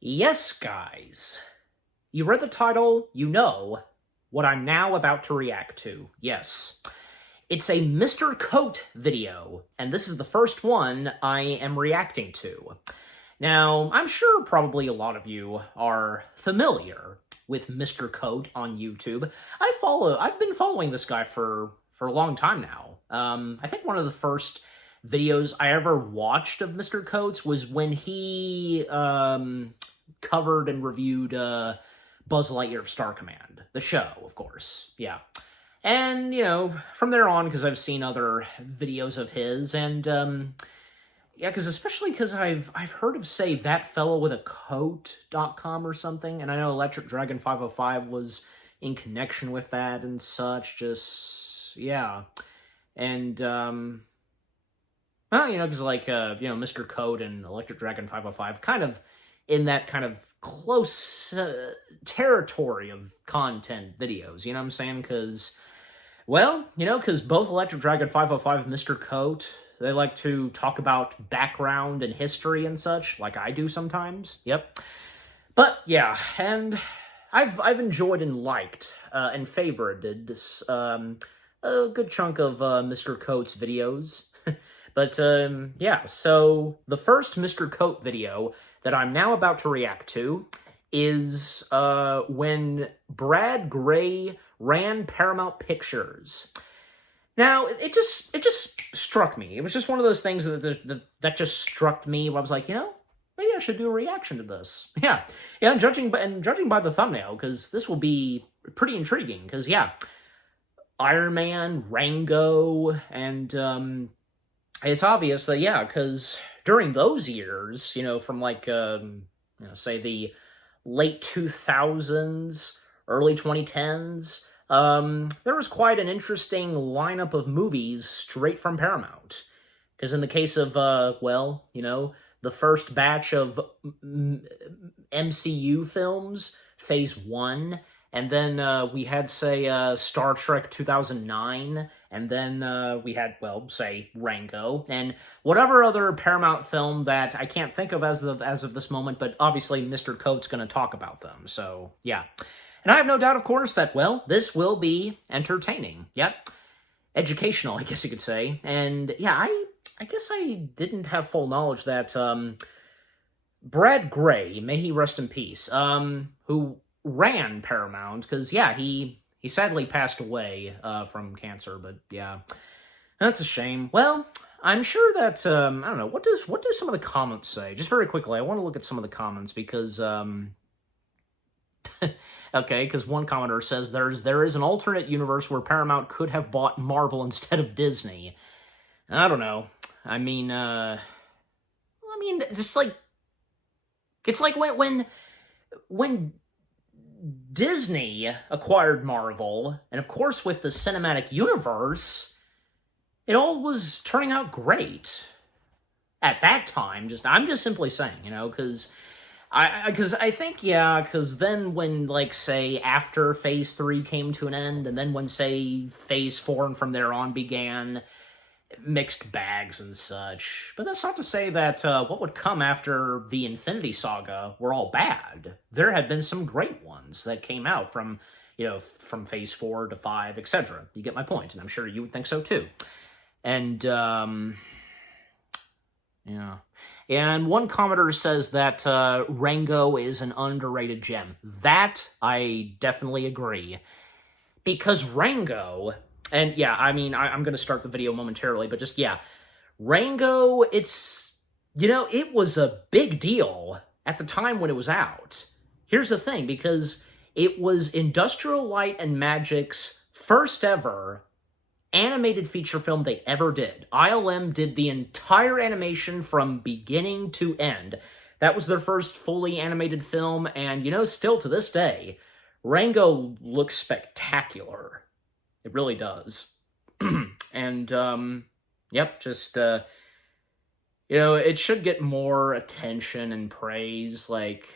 Yes, guys. You read the title, you know what I'm now about to react to. Yes. It's a Mr. Coat video, and this is the first one I am reacting to. Now, I'm sure probably a lot of you are familiar with Mr. Coat on YouTube. I've been following this guy for a long time now. I think one of the first videos I ever watched of Mr. Coates was when he covered and reviewed Buzz Lightyear of Star Command, the show, of course. Yeah. And, from there on, because I've seen other videos of his, and, yeah, especially because I've heard of, say, That Fellow with a Coat.com or something, and I know Electric Dragon 505 was in connection with that and such, yeah. And, well, because, Mr. Coat and Electric Dragon 505 kind of in that kind of close territory of content videos, you know what I'm saying? Because both Electric Dragon 505 and Mr. Coat, they like to talk about background and history and such, like I do sometimes. Yep. But, yeah, and I've enjoyed and liked and favorited this, a good chunk of Mr. Coat's videos. But, yeah, so the first Mr. Coat video that I'm now about to react to is when Brad Gray ran Paramount Pictures. Now, it just struck me. It was just one of those things that just struck me. I was like, maybe I should do a reaction to this. Yeah, and judging by the thumbnail, because this will be pretty intriguing. Because Iron Man, Rango, and it's obvious that, because during those years, from say the late 2000s, early 2010s, there was quite an interesting lineup of movies straight from Paramount. Because in the case of, the first batch of MCU films, Phase 1, and then we had, say, Star Trek 2009, and then we had, say, Rango, and whatever other Paramount film that I can't think of as of this moment, but obviously Mr. Coat's going to talk about them, so, yeah. And I have no doubt, of course, that, this will be entertaining. Yep. Educational, I guess you could say. And, yeah, I guess I didn't have full knowledge that, Brad Gray, may he rest in peace, who ran Paramount, because, he sadly passed away from cancer, but, yeah, that's a shame. Well, I'm sure that, I don't know, what do some of the comments say? Just very quickly, I want to look at some of the comments, because, okay, because one commenter says there is an alternate universe where Paramount could have bought Marvel instead of Disney. I don't know. I mean, just like, it's like when Disney acquired Marvel, and of course with the cinematic universe, it all was turning out great at that time. I'm just simply saying, because I think, because then when, say, after Phase 3 came to an end, and then when, say, Phase 4 and from there on began, mixed bags and such. But that's not to say that what would come after the Infinity Saga were all bad. There had been some great ones that came out from, from Phase 4 to 5, etc. You get my point, and I'm sure you would think so too. And, yeah. And one commenter says that Rango is an underrated gem. That I definitely agree. Because Rango, and yeah, I mean, I'm going to start the video momentarily, but just, Rango, it's, it was a big deal at the time when it was out. Here's the thing, because it was Industrial Light and Magic's first ever animated feature film they ever did. ILM did the entire animation from beginning to end. That was their first fully animated film, and, still to this day, Rango looks spectacular. It really does. And, yep, just, it should get more attention and praise. Like,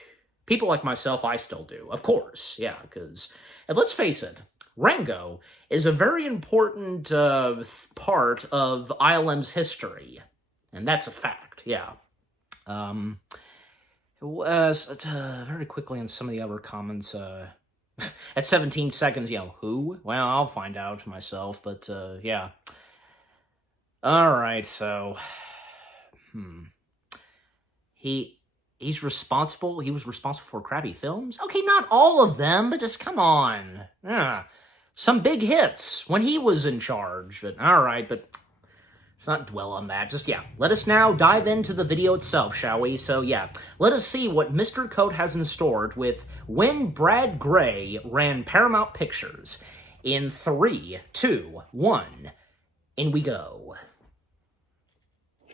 people like myself, I still do, of course, yeah, because, and let's face it, Rango is a very important part of ILM's history, and that's a fact, yeah. Very quickly on some of the other comments, at 17 seconds, who? Well, I'll find out myself, but, yeah. Alright, so... He was responsible for crappy films? Okay, not all of them, but just come on. Yeah. Some big hits when he was in charge, but alright, but let's not dwell on that. Just, let us now dive into the video itself, shall we? So, let us see what Mr. Coat has in store with When Brad Grey Ran Paramount Pictures. In 3, 2, 1, in we go.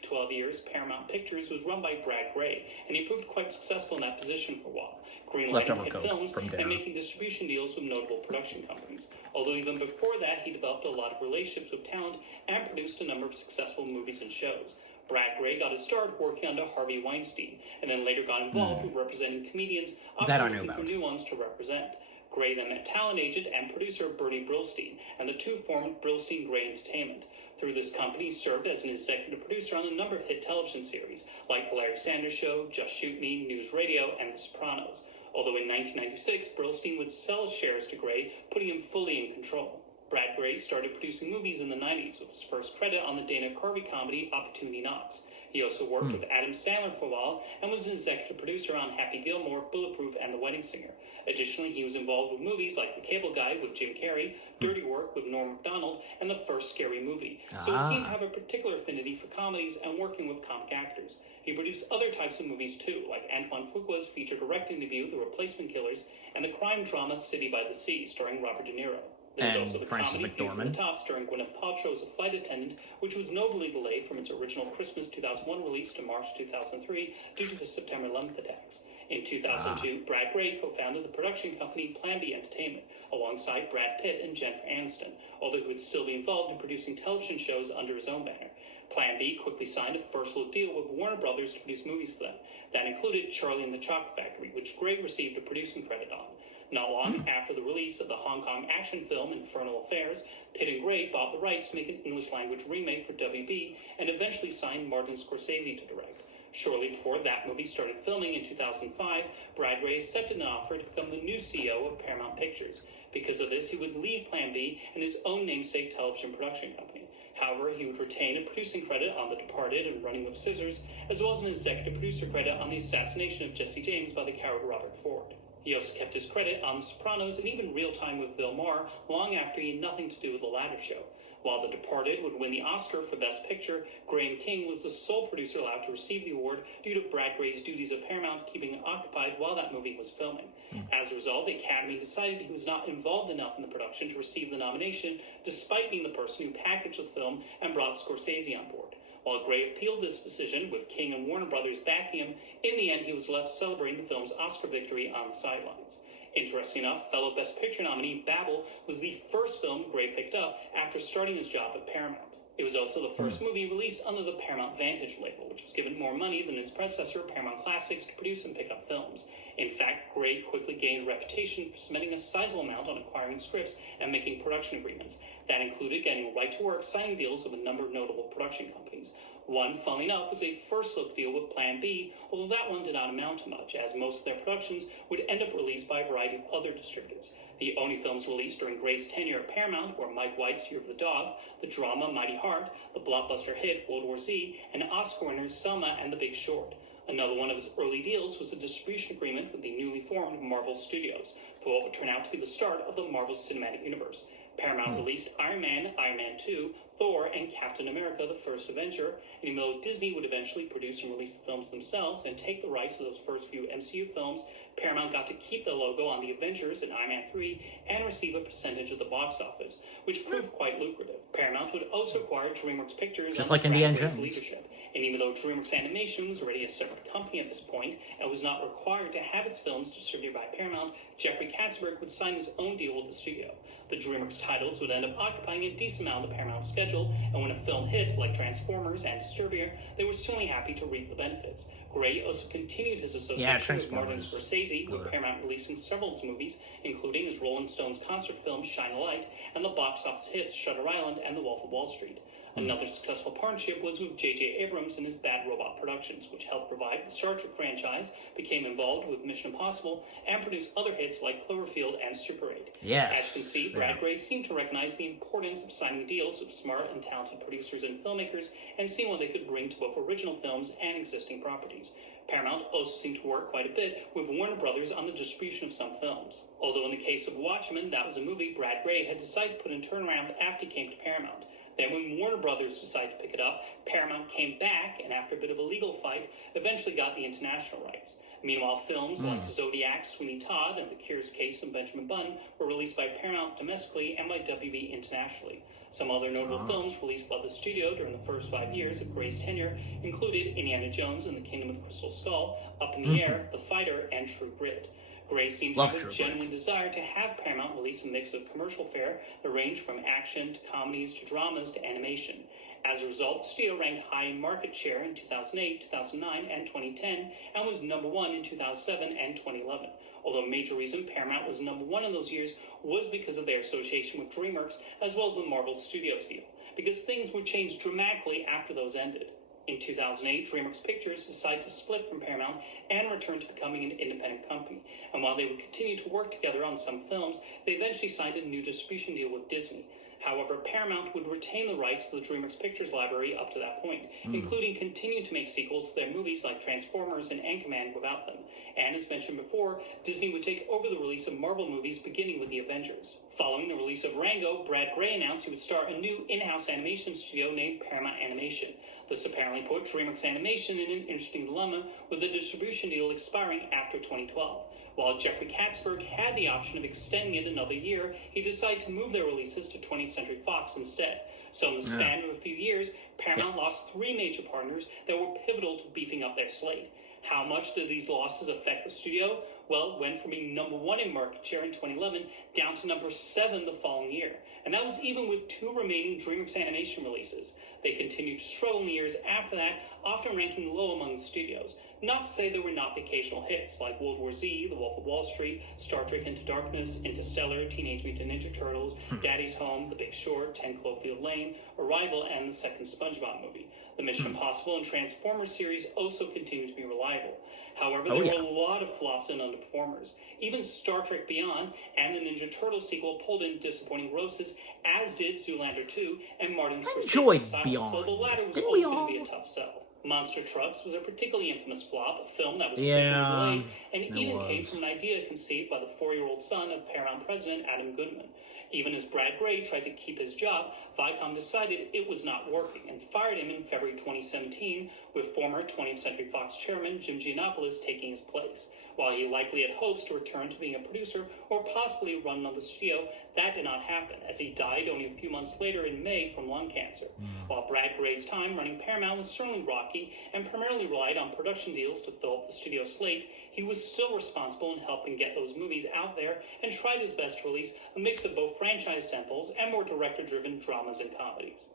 12 years, Paramount Pictures was run by Brad Grey, and he proved quite successful in that position for a while, greenlighting hit films and making distribution deals with notable production companies. Although even before that, he developed a lot of relationships with talent and produced a number of successful movies and shows. Brad Grey got his start working under Harvey Weinstein, and then later got involved with representing comedians, often looking for new ones to represent. Grey then met talent agent and producer Bernie Brillstein, and the two formed Brillstein Grey Entertainment. Through this company, he served as an executive producer on a number of hit television series, like The Larry Sanders Show, Just Shoot Me, News Radio, and The Sopranos. Although in 1996, Brillstein would sell his shares to Grey, putting him fully in control. Brad Grey started producing movies in the 90s, with his first credit on the Dana Carvey comedy Opportunity Knocks. He also worked with Adam Sandler for a while, and was an executive producer on Happy Gilmore, Bulletproof, and The Wedding Singer. Additionally, he was involved with movies like The Cable Guy with Jim Carrey, Dirty Work with Norm Macdonald, and The First Scary Movie. So he seemed to have a particular affinity for comedies and working with comic actors. He produced other types of movies too, like Antoine Fuqua's feature directing debut, The Replacement Killers, and the crime drama City by the Sea, starring Robert De Niro. There was also the comedy View from the Top, starring Gwyneth Paltrow as a flight attendant, which was notably delayed from its original Christmas 2001 release to March 2003 due to the September 11th attacks. In 2002, Brad Grey co-founded the production company Plan B Entertainment, alongside Brad Pitt and Jennifer Aniston, although he would still be involved in producing television shows under his own banner. Plan B quickly signed a first-look deal with Warner Brothers to produce movies for them. That included Charlie and the Chocolate Factory, which Grey received a producing credit on. Not long after the release of the Hong Kong action film Infernal Affairs, Pitt and Grey bought the rights to make an English-language remake for WB, and eventually signed Martin Scorsese to direct. Shortly before that movie started filming in 2005, Brad Grey accepted an offer to become the new CEO of Paramount Pictures. Because of this, he would leave Plan B and his own namesake television production company. However, he would retain a producing credit on The Departed and Running with Scissors, as well as an executive producer credit on the assassination of Jesse James by the coward Robert Ford. He also kept his credit on The Sopranos and even Real Time with Bill Maher long after he had nothing to do with the latter show. While The Departed would win the Oscar for Best Picture, Graham King was the sole producer allowed to receive the award due to Brad Grey's duties at Paramount keeping him occupied while that movie was filming. As a result, the Academy decided he was not involved enough in the production to receive the nomination, despite being the person who packaged the film and brought Scorsese on board. While Grey appealed this decision, with King and Warner Brothers backing him, in the end he was left celebrating the film's Oscar victory on the sidelines. Interesting enough, fellow Best Picture nominee Babel was the first film Grey picked up after starting his job at Paramount. It was also the first movie released under the Paramount Vantage label, which was given more money than its predecessor, Paramount Classics, to produce and pick up films. In fact, Grey quickly gained a reputation for spending a sizable amount on acquiring scripts and making production agreements. That included getting right to work signing deals with a number of notable production companies. One, funnily enough, was a first-look deal with Plan B, although that one did not amount to much, as most of their productions would end up released by a variety of other distributors. The only films released during Grey's tenure at Paramount were Mike White's Year of the Dog, the drama Mighty Heart, the blockbuster hit World War Z, and Oscar winners Selma and The Big Short. Another one of his early deals was a distribution agreement with the newly formed Marvel Studios, for what would turn out to be the start of the Marvel Cinematic Universe. Paramount released Iron Man, Iron Man 2, Thor, and Captain America, the First Avenger, and even though Disney would eventually produce and release the films themselves and take the rights to those first few MCU films, Paramount got to keep the logo on the Avengers in Iron Man 3 and receive a percentage of the box office, which proved quite lucrative. Paramount would also acquire DreamWorks Pictures just like Indiana Jones leadership. And even though DreamWorks Animation was already a separate company at this point and was not required to have its films distributed by Paramount, Jeffrey Katzenberg would sign his own deal with the studio. The DreamWorks titles would end up occupying a decent amount of the Paramount schedule, and when a film hit, like Transformers and Disturbia, they were certainly happy to reap the benefits. Grey also continued his association with Martin Scorsese, with Paramount releasing several of his movies, including his Rolling Stones concert film Shine a Light, and the box office hits Shutter Island and The Wolf of Wall Street. Another successful partnership was with J.J. Abrams and his Bad Robot Productions, which helped provide the Star Trek franchise, became involved with Mission Impossible, and produced other hits like Cloverfield and Super 8. Yes. As you can see, Brad Gray seemed to recognize the importance of signing deals with smart and talented producers and filmmakers and seeing what they could bring to both original films and existing properties. Paramount also seemed to work quite a bit with Warner Brothers on the distribution of some films. Although in the case of Watchmen, that was a movie Brad Gray had decided to put in turnaround after he came to Paramount. Then when Warner Brothers decided to pick it up, Paramount came back and after a bit of a legal fight, eventually got the international rights. Meanwhile, films like Zodiac, Sweeney Todd, and The Curious Case of Benjamin Button were released by Paramount domestically and by WB internationally. Some other notable films released by the studio during the first 5 years of Gray's tenure included Indiana Jones and the Kingdom of the Crystal Skull, Up in the Air, The Fighter, and True Grit. Gray seemed to have a genuine desire to have Paramount release a mix of commercial fare that ranged from action to comedies to dramas to animation. As a result, the studio ranked high in market share in 2008, 2009, and 2010, and was number 1 in 2007 and 2011. Although a major reason Paramount was number 1 in those years was because of their association with DreamWorks as well as the Marvel Studios deal, because things would change dramatically after those ended. In 2008, DreamWorks Pictures decided to split from Paramount and return to becoming an independent company. And while they would continue to work together on some films, they eventually signed a new distribution deal with Disney. However, Paramount would retain the rights to the DreamWorks Pictures library up to that point, including continuing to make sequels to their movies like Transformers and Anchorman without them. And as mentioned before, Disney would take over the release of Marvel movies beginning with the Avengers. Following the release of Rango, Brad Gray announced he would start a new in-house animation studio named Paramount Animation. This apparently put DreamWorks Animation in an interesting dilemma with the distribution deal expiring after 2012. While Jeffrey Katzenberg had the option of extending it another year, he decided to move their releases to 20th Century Fox instead. So in the span of a few years, Paramount lost 3 major partners that were pivotal to beefing up their slate. How much did these losses affect the studio? Well, it went from being number 1 in market share in 2011 down to number 7 the following year. And that was even with 2 remaining DreamWorks Animation releases. They continued to struggle in the years after that, often ranking low among the studios. Not to say there were not the occasional hits, like World War Z, The Wolf of Wall Street, Star Trek Into Darkness, Interstellar, Teenage Mutant Ninja Turtles, Daddy's Home, The Big Short, 10 Cloverfield Lane, Arrival, and the second SpongeBob movie. The Mission Impossible and Transformers series also continued to be reliable. However, there were a lot of flops and underperformers. Even Star Trek Beyond and the Ninja Turtles sequel pulled in disappointing grosses, as did Zoolander 2 and Martin Scorsese's Silence, so the latter was always going to be a tough sell. Monster Trucks was a particularly infamous flop, a film that was frequently delayed, and even came from an idea conceived by the 4-year-old son of Paramount president Adam Goodman. Even as Brad Gray tried to keep his job, Viacom decided it was not working and fired him in February 2017, with former 20th Century Fox chairman Jim Giannopoulos taking his place. While he likely had hopes to return to being a producer or possibly run another studio, that did not happen, as he died only a few months later in May from lung cancer. While Brad Gray's time running Paramount was certainly rocky and primarily relied on production deals to fill up the studio slate, he was still responsible in helping get those movies out there and tried his best to release a mix of both franchise temples and more director-driven dramas and comedies.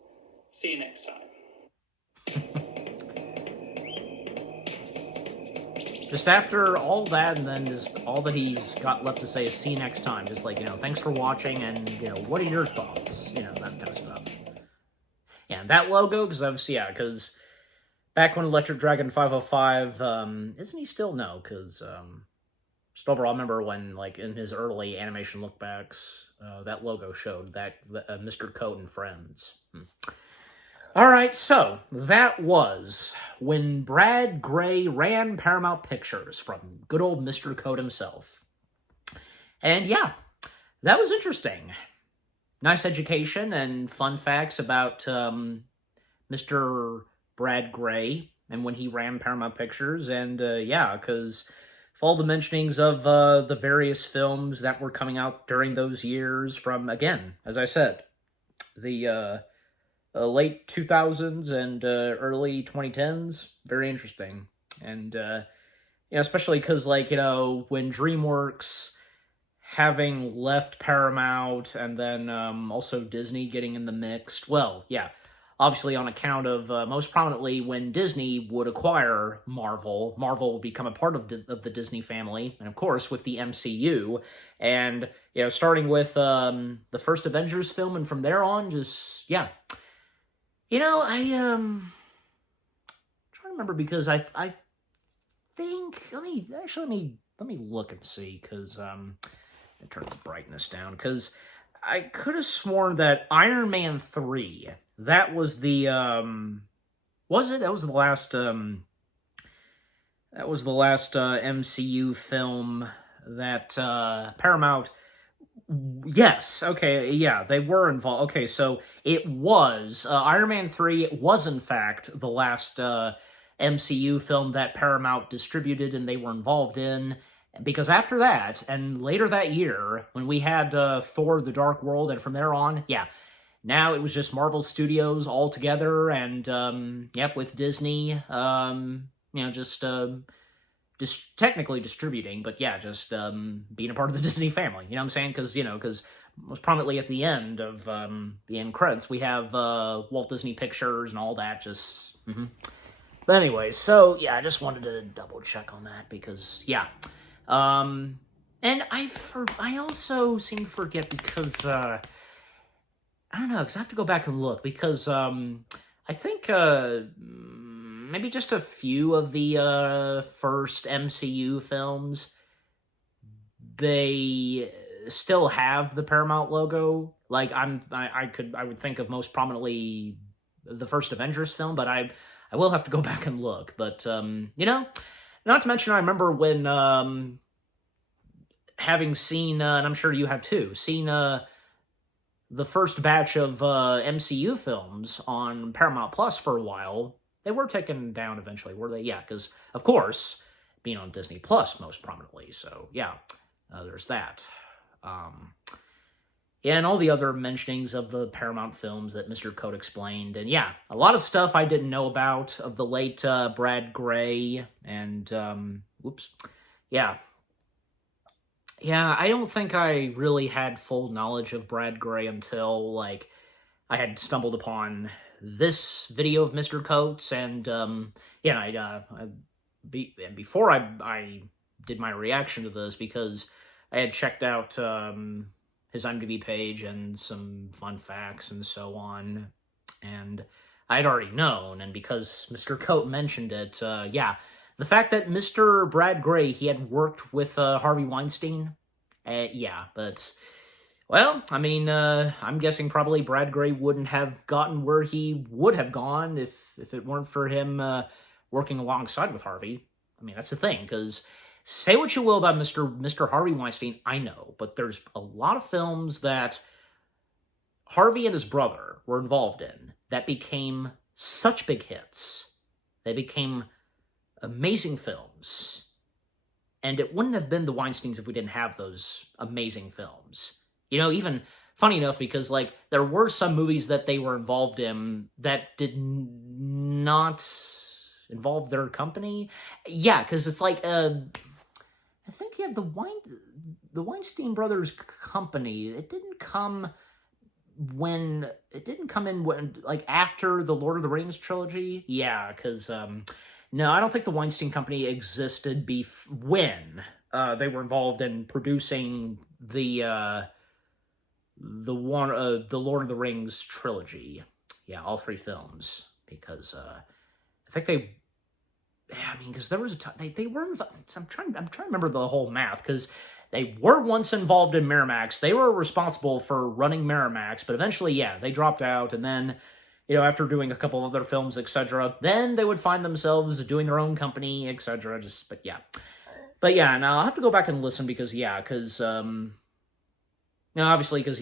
See you next time. Just after all that, and then just all that he's got left to say is see you next time. Just like, thanks for watching, and, what are your thoughts? That kind of stuff. Yeah, and that logo, because obviously, because back when Electric Dragon 505, isn't he still? No, because, just overall, I remember when, in his early animation lookbacks, that logo showed that Mr. Code and Friends. Alright, so, that was when Brad Gray ran Paramount Pictures from good old Mr. Code himself. And yeah, that was interesting. Nice education and fun facts about Mr. Brad Gray and when he ran Paramount Pictures. And because of all the mentionings of the various films that were coming out during those years from, again, as I said, the late 2000s and early 2010s, very interesting. And, especially because, when DreamWorks having left Paramount and then also Disney getting in the mix, obviously on account of, most prominently, when Disney would acquire Marvel would become a part of the Disney family, and of course, with the MCU, and, starting with the first Avengers film, and from there on, You know, I'm trying to remember because I think let me look and see because it turns the brightness down because I could have sworn that Iron Man 3, that was the was it? That was the last MCU film that Paramount. Yes, okay, yeah, they were involved. Okay, so it was Iron Man 3 was in fact the last MCU film that Paramount distributed and they were involved in, because after that and later that year when we had Thor: The Dark World, and from there on, yeah, now it was just Marvel Studios all together, and yep, with Disney, just technically distributing, but yeah, just being a part of the Disney family. You know what I'm saying? Because most prominently at the end of the end credits, we have Walt Disney Pictures and all that. But anyway, so yeah, I just wanted to double check on that because yeah, and I also seem to forget because I don't know, because I have to go back and look because I think maybe just a few of the first MCU films, they still have the Paramount logo. Like I would think of most prominently the first Avengers film, but I will have to go back and look. But not to mention, I remember when having seen, and I'm sure you have too, seen the first batch of MCU films on Paramount Plus for a while. They were taken down eventually, were they? Yeah, because, of course, being on Disney Plus most prominently. So, yeah, there's that. Yeah, and all the other mentionings of the Paramount films that Mr. Cote explained. And, yeah, a lot of stuff I didn't know about of the late Brad Gray. And, yeah. Yeah, I don't think I really had full knowledge of Brad Gray until, like, I had stumbled upon this video of Mr. Coates, and before I did my reaction to this, because I had checked out his IMDb page and some fun facts and so on, and I'd already known, and because Mr. Coate mentioned it, the fact that Mr. Brad Gray, he had worked with Harvey Weinstein, but... Well, I mean, I'm guessing probably Brad Gray wouldn't have gotten where he would have gone if it weren't for him working alongside with Harvey. I mean, that's the thing, because say what you will about Mr. Harvey Weinstein, I know, but there's a lot of films that Harvey and his brother were involved in that became such big hits. They became amazing films. And it wouldn't have been the Weinsteins if we didn't have those amazing films. Even funny enough, because, like, there were some movies that they were involved in that did not involve their company. Yeah, because it's like, I think, yeah, the Weinstein Brothers company, it didn't come in when, like, after the Lord of the Rings trilogy. Yeah, because, no, I don't think the Weinstein company existed when they were involved in producing the Lord of the Rings trilogy. Yeah, all three films. Because I think because there was a time they were involved. I'm trying to remember the whole math, because they were once involved in Miramax. They were responsible for running Miramax, but eventually, yeah, they dropped out, and then, after doing a couple other films, etc., then they would find themselves doing their own company, etc. But yeah, now I'll have to go back and listen obviously, because,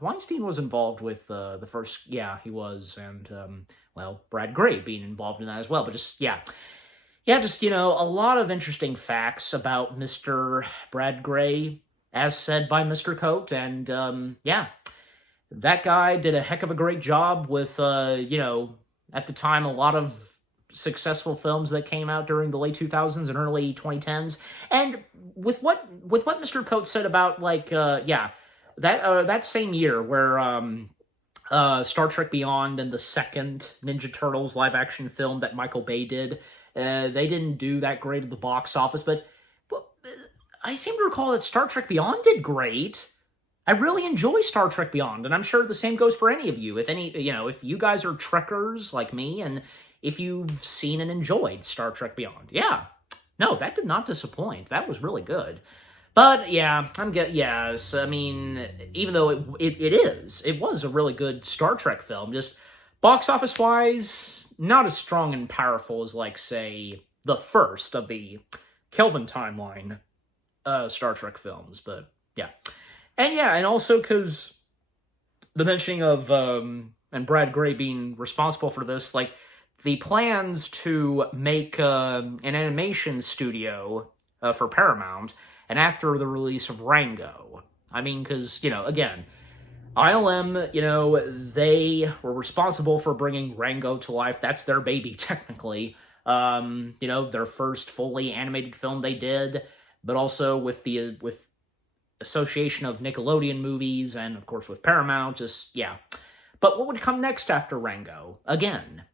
Weinstein was involved with the first, he was, and, Brad Gray being involved in that as well, but a lot of interesting facts about Mr. Brad Gray, as said by Mr. Coate, and, that guy did a heck of a great job with, at the time, a lot of successful films that came out during the late 2000s and early 2010s. And with what Mr. Coates said about, like, that same year where Star Trek Beyond and the second Ninja Turtles live-action film that Michael Bay did, they didn't do that great at the box office, but I seem to recall that Star Trek Beyond did great. I really enjoy Star Trek Beyond, and I'm sure the same goes for any of you. If if you guys are Trekkers like me, and if you've seen and enjoyed Star Trek Beyond, yeah. No, that did not disappoint. That was really good. But yeah, yes. I mean, even though it was a really good Star Trek film, just box office wise, not as strong and powerful as, like, say, the first of the Kelvin timeline Star Trek films. But yeah. And also because the mentioning of, and Brad Gray being responsible for this, like, the plans to make an animation studio for Paramount, and after the release of Rango. I mean, because, again, ILM, they were responsible for bringing Rango to life. That's their baby, technically. Their first fully animated film they did, but also with association of Nickelodeon movies, and of course with Paramount, But what would come next after Rango? Again,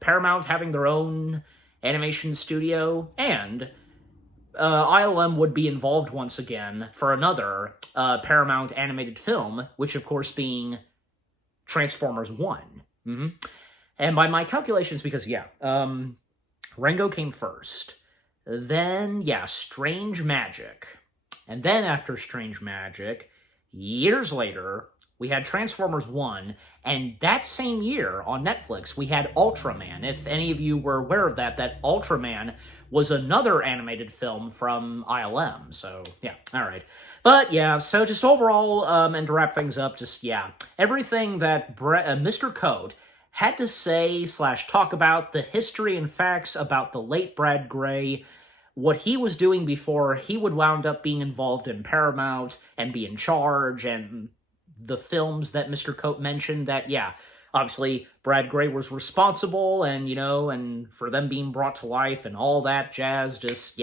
Paramount having their own animation studio, and ILM would be involved once again for another Paramount animated film, which of course being Transformers 1. And by my calculations, because Rango came first, then Strange Magic. And then after Strange Magic, years later, we had Transformers 1, and that same year on Netflix, we had Ultraman. If any of you were aware of that Ultraman was another animated film from ILM, so alright. But so just overall, and to wrap things up, everything that Mr. Code had to say / talk about, the history and facts about the late Brad Gray, what he was doing before he would wound up being involved in Paramount and be in charge, and the films that Mr. Coate mentioned that, obviously Brad Gray was responsible, and, and for them being brought to life and all that jazz, just,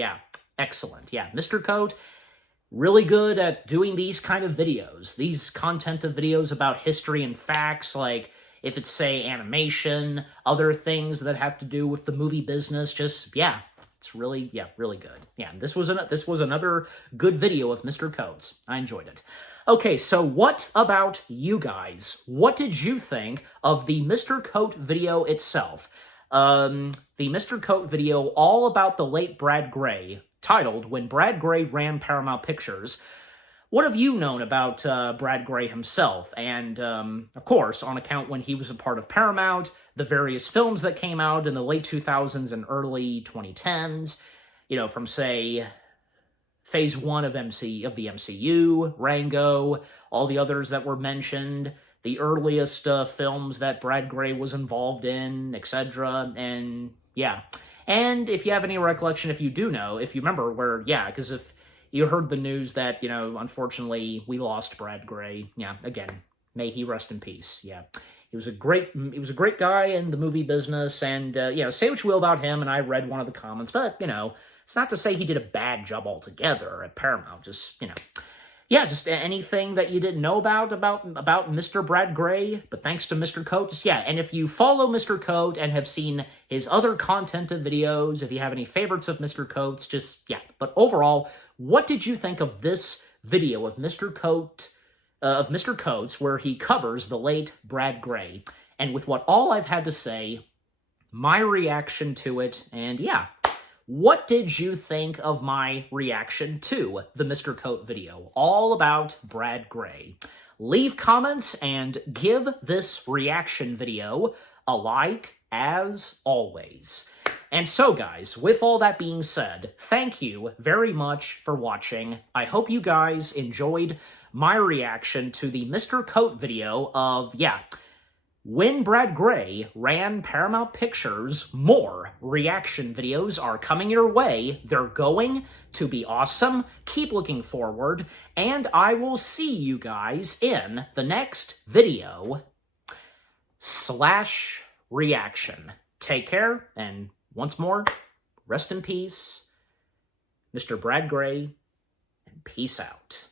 excellent. Mr. Coate, really good at doing these kind of videos, these content of videos about history and facts, like, if it's, say, animation, other things that have to do with the movie business, just, it's really, really good. This was another good video of Mr. Coates. I enjoyed it. Okay, so what about you guys? What did you think of the Mr. Coate video itself? The Mr. Coate video all about the late Brad Gray, titled When Brad Gray Ran Paramount Pictures. What have you known about Brad Gray himself? And, of course, on account when he was a part of Paramount, the various films that came out in the late 2000s and early 2010s, from, say, Phase 1 of the MCU, Rango, all the others that were mentioned, the earliest films that Brad Gray was involved in, etc., and, And if you have any recollection, if you remember where, because if you heard the news that, unfortunately, we lost Brad Gray. Again, may he rest in peace. He was a great guy in the movie business, and, say what you will about him, and I read one of the comments, but, it's not to say he did a bad job altogether at Paramount, just, just anything that you didn't know about Mr. Brad Gray, but thanks to Mr. Coate, and if you follow Mr. Coate and have seen his other content of videos, if you have any favorites of Mr. Coates, but overall, what did you think of this video of Mr. Coates, where he covers the late Brad Gray? And with all I've had to say, my reaction to it, and what did you think of my reaction to the Mr. Coate video, all about Brad Gray? Leave comments and give this reaction video a like, as always. And so, guys, with all that being said, thank you very much for watching. I hope you guys enjoyed my reaction to the Mr. Coate video of, When Brad Gray Ran Paramount Pictures. More reaction videos are coming your way. They're going to be awesome. Keep looking forward, and I will see you guys in the next video / reaction. Take care, and once more, rest in peace, Mr. Brad Gray, and peace out.